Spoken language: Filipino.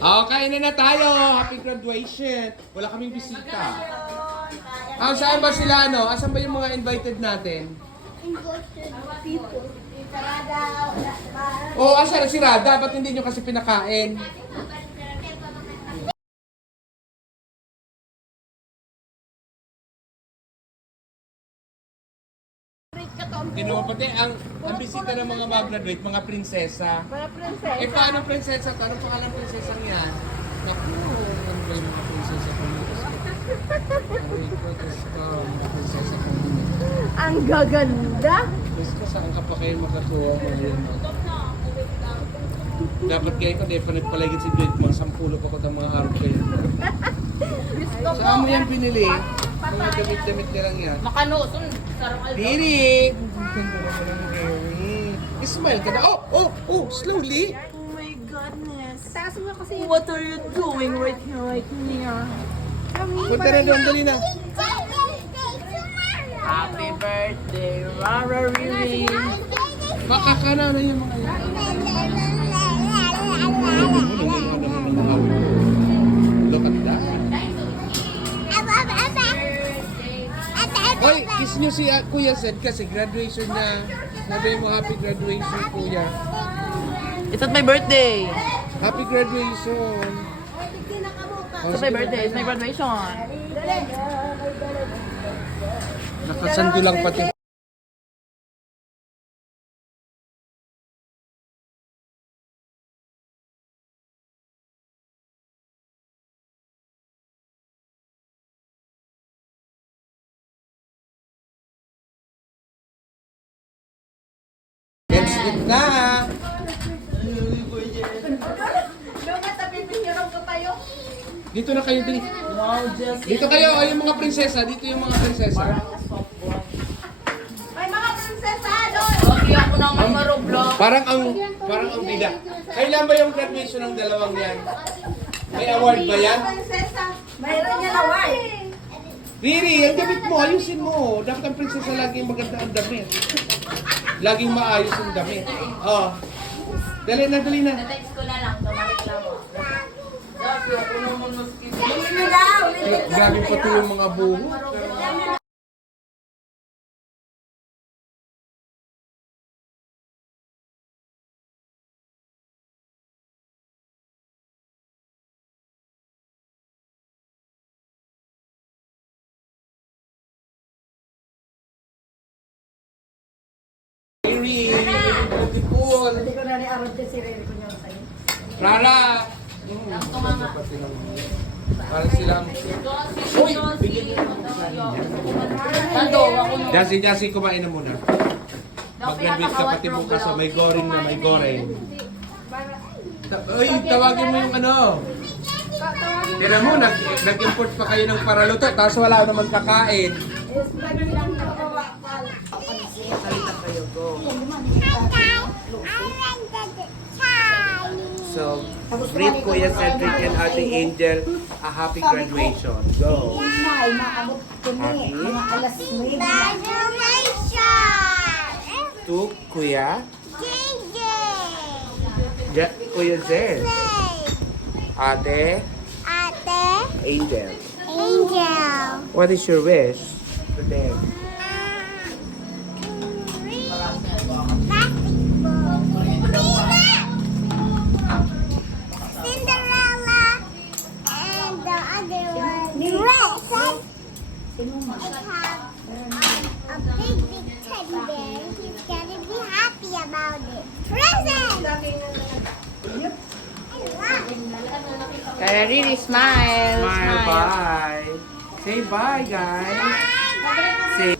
Oh, kain na tayo. Happy graduation. Wala kaming bisita. Saan ba sila, ano? Asan ba yung mga invited natin? Invited people. Oh, asan si Rada? Ba't hindi nyo kasi pinakain? Kinuha pati ang bisita ng mga mag-graduate, mga prinsesa. Mga prinsesa. Eh, paano prinsesa? Anong pangalan prinsesa niya? Naku, ano ba yung mga prinsesa ko nito? Mga prinsesa ko nito. Ang gaganda. Diyos ko, saan ka pa kayo makakuha ngayon? Dapat kayo ko, di pa nagpaligid si Dwight, mga 10 pa ko ng mga araw kayo. Saan mo yan pinili? Mga damit-damit nilang yan. Makanuson, sarong aldo. Diri! Ganda naman ang Mary. Smile ka na. Oh, slowly. Oh my goodness. Taas mo kasi. What are you doing right here? Punta na doon, dali na. Happy birthday, Rara Riri. Makakana na yung mga yan. Look at that. Hoy, kiss nyo si Kuya Zed kasi graduation niya. Sabi mo happy graduation, Kuya. It's not my birthday. Happy graduation. It's not my birthday, it's my graduation. Nakasando lang pati. Let's eat na! Dito na kayo, dito. Wow, just Dito kayo, yung mga prinsesa. Dito yung mga prinsesa. May mga prinsesa doon. okay ako naman maroblox. Parang ang bida. Kailan ba yung graduation ng dalawang yan? May award ba yan? Prinsesa. Mayroon niya award. Riri, ang damit mo, ayusin mo. Dapat ang prinsesa laging maganda ang damit. Laging maayos ang damit. Oh. Dali na. Text ko na lang, tumareklamo. Dati ako naman maskip. Grabe pati yung mga buho. Riri, beautiful. Hindi ko na ni-arod si Riri ko niya sa'yo. Rara. Parang silang... Uy! Tando, ako na. Jasi, kumain na muna. Mag-graduate ka pati bukas, so may goring na may goreng. Uy, tawagin mo yung ano. Tira mo, nag-import pa kayo ng paraluto, tapos wala naman kakain. Salita kayo, go. So, greet Kuya Cedric and Ate Angel a happy graduation. Go. Happy to Kuya Kuya Zed. Ate Angel. What is your wish today? Cinderella and the other one. I have a big teddy bear. He's gonna be happy about it. Present! Kaya Riri, smile. Smile, bye. Say bye, guys. Say